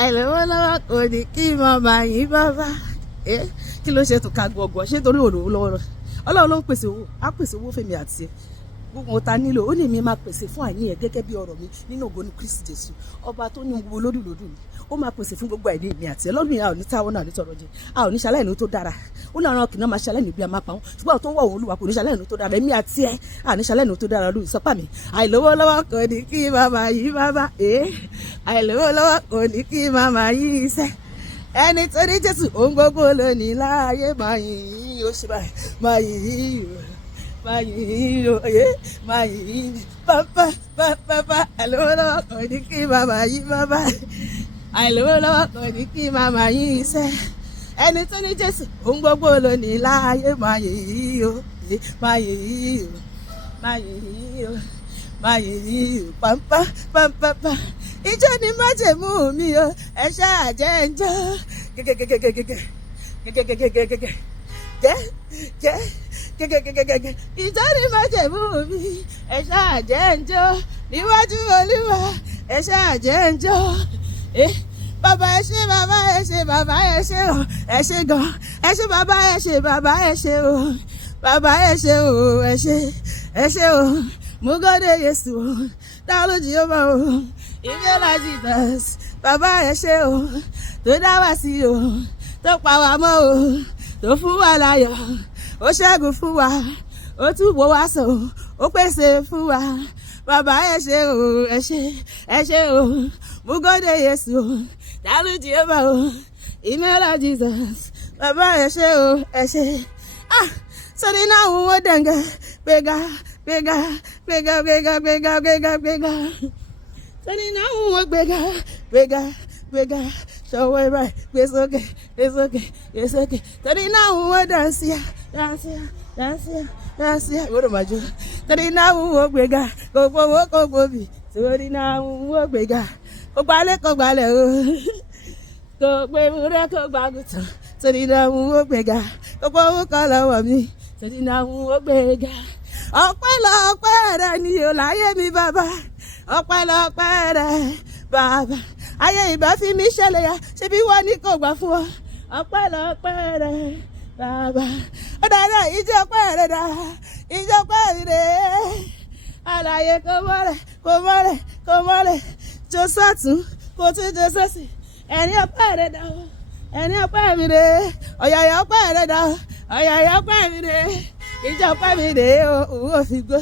àìlówó kò ní kí màmá yín bàbá. Kí ló ṣe tó ká gbọ̀gbọ̀ ṣé torí òrò lọ́wọ́ rẹ̀ Ọlọ́run ló ń pèsè owó, á pèsè owó fèmí àti ẹ gbogbo ta nílò ó ní mi máa pèsè fún àìní ẹ gẹ́gẹ́ bí ọ̀rọ̀ mi nínú ògo ní Kristi Jésù ọba tó ní gbogbo lódùlódù mi ó máa pèsè fún gbogbo àìní mi àti ẹ lọ́dún yẹn a ò ní táwọn náà ní tọrọ jẹ a ò ní ṣaláìní tó dára ó ní àwọn kìnnà máa ṣaláìní bí a máa pa wọn ṣùgbọ́n tó wọ̀ wọn Olúwa kò ní ṣaláìní tó dára èmi àti ẹ a ní ṣaláìní tó dára lórí sọpá mi àìlówó lọ́wọ́ kò ní kí màmá yìí bàbá àìlówó lọ́wọ́ kò ní kí màmá yìí iṣẹ́ ẹni tó ní Jésù òun gbogbo lónìí láàyè máa yìí ó ṣe báyìí máa yìí papa àìlówó lọ́wọ́ kò ní kí màmá yìí bàbá àìlówó lọ́wọ́ kò ní kí màmá yìí iṣẹ́ ẹni tó ní Jésù òun gbogbo lónìí láàyè máa yìí ó máa yìí ó máa yìí ó máa yìí ó pàmpá ìjọ ni májẹ̀mú mi o ẹ ṣáà jẹ́ ń jọ́ ìjọ ni májẹ̀mú mi ẹ ṣáà jẹ́ ń jọ́ níwájú Olúwa ẹ ṣáà jẹ́ ń jọ́ bàbá ẹ ṣé bàbá ẹ ṣé bàbá ẹ ṣé o ẹ ṣé gan ẹ ṣé bàbá ẹ ṣé bàbá ẹ ṣé o bàbá ẹ ṣé o ẹ ṣé o mú gọ́dẹ̀ Jésù o dáwọ́ Jèhófà o ìmẹ́lá Jesus bàbá ẹ ṣé o tó dá wá sí o tó pa wá mọ́ o tó fún wa láyọ̀ ó ṣẹ́gun fún wa ó túbọ̀ wá sọ ó pèsè fún wa bàbá ẹ ṣé o ẹ ṣé o mú gọ́dẹ̀ Jésù o dáwọ́ Jèhófà o ìmẹ́lá Jesus bàbá ẹ ṣé o ẹ ṣé sọ́ni náà wọ́n dẹ̀ngẹ̀ gbéga sọ́ni náà wọ́n gbéga ṣọwọ́ ibà gbé sókè sọ́ni náà wọ́n dáńsíà ìwọ́n máa jó sọ́ni náà wọ́n gbéga gbogbo owó kò gbòbí sọ́ni náà wọ́n gbéga kò gbalẹ̀ o kò gbé ewúrẹ́ kò gbàgùtàn sọ́ni náà wọ́n gbéga gbogbo owó kọ́ lọ́wọ́ mi sọ́ni náà wọ́n gbéga ọpẹ́lọpẹ́ rẹ ni o láyé mi bàbá ọpẹ́lọpẹ́ rẹ bàbá ayé ìbá fi mí ṣẹlẹ̀ ya ṣé bí wọ́n ní kò gbà fún ọ ọpẹ́lọpẹ́ rẹ bàbá ó dára ìjọpẹ́ rẹ dá ìjọpẹ́ rẹ àlàyé kò mọ́lẹ̀ jó sọ́tún kò tún jó sọ́sì ẹni ọpẹ́ rẹ dá ẹni ọpẹ́ mi rẹ ọ̀yàyà ọpẹ́ rẹ dá ọ̀yàyà ọpẹ́ mi rẹ ìjọpẹ́ mi rè o òun ò fi gbó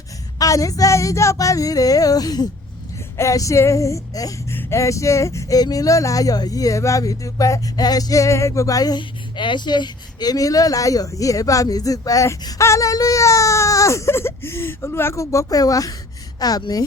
àníṣe ìjọpẹ́ mi rè o ẹ ṣé èmi ló láyọ̀ yìí ẹ bá mi dúpẹ́ ẹ ṣé gbogbo ayé ẹ ṣé èmi ló láyọ̀ yìí ẹ bá mi dúpẹ́ hallelujah Olúwa kó gbọ́pẹ́ wa àmín.